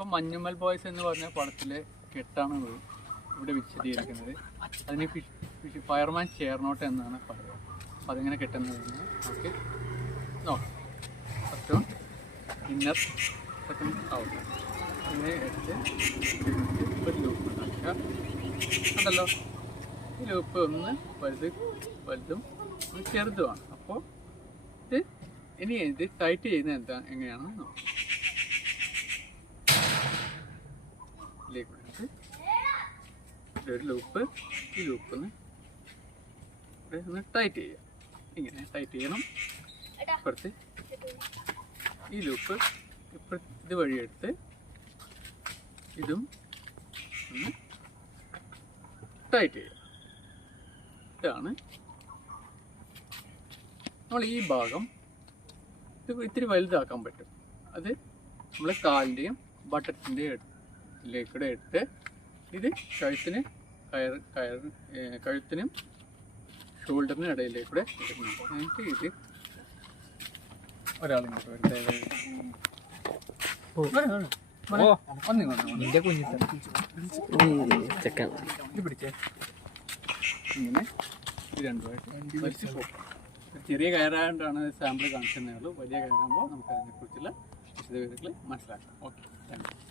ഇപ്പം മഞ്ഞുമ്മൽ ബോയ്സ് എന്ന് പറഞ്ഞ പടത്തിലെ കെട്ടാണ് ഇവിടെ വിശദീകരിക്കുന്നത്. അതിന് ഫയർമാൻ ചെയർനോട്ട് എന്നാണ് പറയുക. അപ്പം അതിങ്ങനെ കെട്ടുന്നത് നമുക്ക് നോക്കാം. First one inner, second out. അങ്ങനെ എടുത്ത് ഒരു ലൂപ്പ് ഉണ്ടാക്കുക. ഉണ്ടല്ലോ, ഈ ലൂപ്പ് ഒന്ന് വലുതും ഒന്ന് ചെറുതുമാണ്. അപ്പോൾ ഇനി ഇത് ടൈറ്റ് ചെയ്യുന്നത് എങ്ങനെയാണെന്ന് നോക്കാം. ഇതിലേക്ക് ഒരു ലൂപ്പ്, ഈ ലൂപ്പ് ഒന്ന് ടൈറ്റ് ചെയ്യുക. ഇങ്ങനെ ടൈറ്റ് ചെയ്യണം. ഇപ്പുറത്ത് ഈ ലൂപ്പ് ഇത് വഴിയെടുത്ത് ഇതും ഒന്ന് ടൈറ്റ് ചെയ്യുക. ഇതാണ് നമ്മൾ ഈ ഭാഗം ഇത് ഇത്തിരി വലുതാക്കാൻ പറ്റും. അത് നമ്മൾ കാലിൻ്റെയും ബട്ടത്തിൻ്റെയും ഇതിലേക്കൂടെ എടുത്ത് ഇത് കഴുത്തിനും ഷോൾഡറിനും ഇടയിലേക്കൂടെ ഇടുന്നു. എന്നിട്ട് ഇത് ഒരാളും പിടിച്ചേ. ഇങ്ങനെ ഇത് രണ്ടുമായിട്ട് ചെറിയ കയറായതുകൊണ്ടാണ് സാമ്പിൾ കാണിക്കുന്നേ ഉള്ളൂ. വലിയ കയറാകുമ്പോൾ നമുക്ക് അതിനെക്കുറിച്ചുള്ള വിശദവിവരങ്ങൾ മനസ്സിലാക്കാം. Okay, thank you.